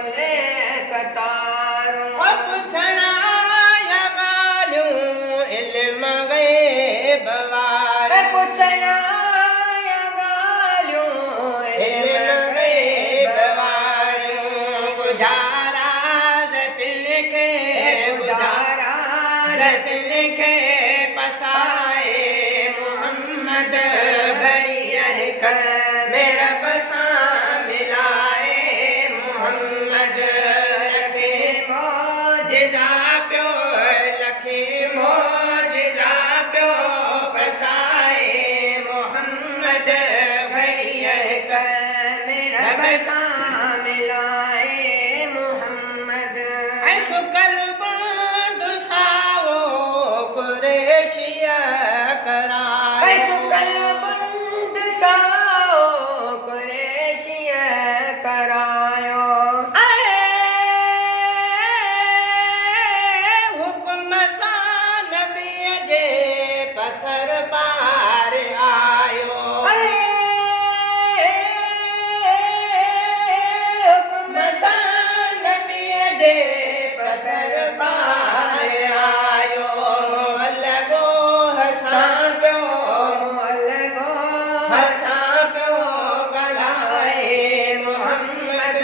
बोले कतारों पुछणा या ॻाल्हियूं इल्म गैब वारे पुछणा या ॻाल्हियूं इल्म गैब वारियूं गुज़ारा तिनखे गुज़ारा तिनखे पसाए मोहम्मद भरिय कर मेरा बसा मिलाए मोहम्मद लखे मौजिज़ा पियो लखे मौजिज़ा पियो पसाए मोहम्मद भरिय कर मेरा बसा मिलाए मोहम्मद सुकल बंद सावो कुरैशिया कराए सुकल बंद साओ कुरैशिया करायो हुक्म सां नबीअ जे पत्थर पार आयो हुक्म सां नबीअ जे पत्थर पार आयो अलॻो हसां पियो अलगो हसां पियो ॻाल्हाए मोहम्मद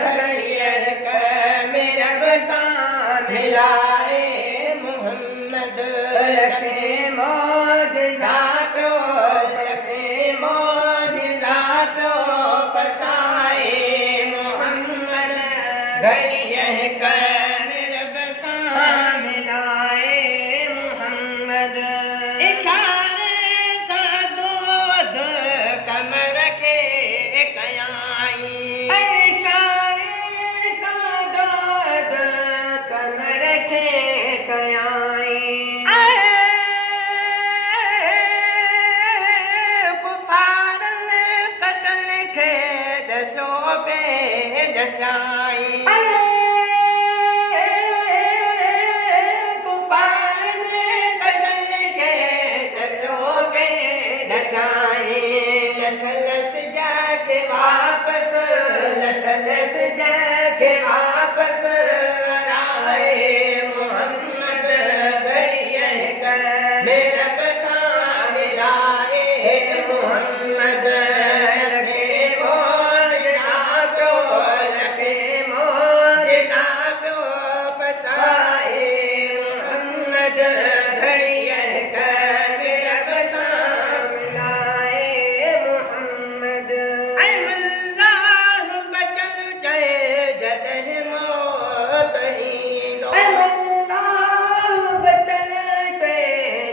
भरिय कर मेरा बसा मिलाए मोहम्मद लखे मौजिज़ा पियो लखे मौजिज़ा पियो पसाए मोहम्मद भरिय कर मेरा बसा मिलाए मोहम्मद इशारे सां दूध कमर खे कयाई इशारे सां दूध कमर खे कयाई कुफारन कतल खे दसो पे दसाई कुफारन कतल खे दसो पे दसाई लथलस जाके वापस लथलस जाके वापस आए मोहम्मद भरिय कर मेरा बसा मिलाए मोहम्मद लखे मौजिज़ा पियो लखे मौजिज़ा पियो पसाए मोहम्मद भरिय कर मेरा बसा मिलाए मोहम्मद अल्लाह बचल चए जॾहिं मौत ईंदो अल्लाह बचल चे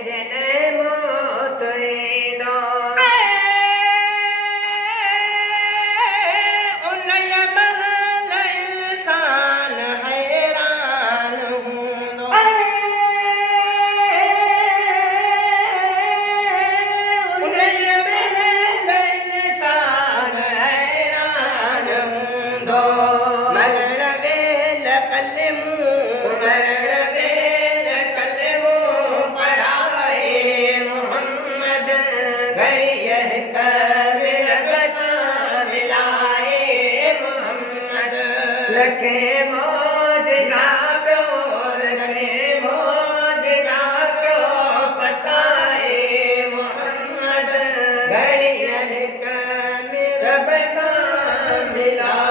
जॾहिं मौत ईंदो उन महल इंसान हैरान हूंदो उन महल इंसान हैरान हूंदो मरण वेल कलमूं मरण वेल कलमूं पढ़ाए मोहम्मद भरिय कर मेरा बसा मिलाए मोहम्मद लखे मौजिज़ा पियो लखे मौजिज़ा पियो पसाए मोहम्मद भरिय कर मेरा बसा मिलाए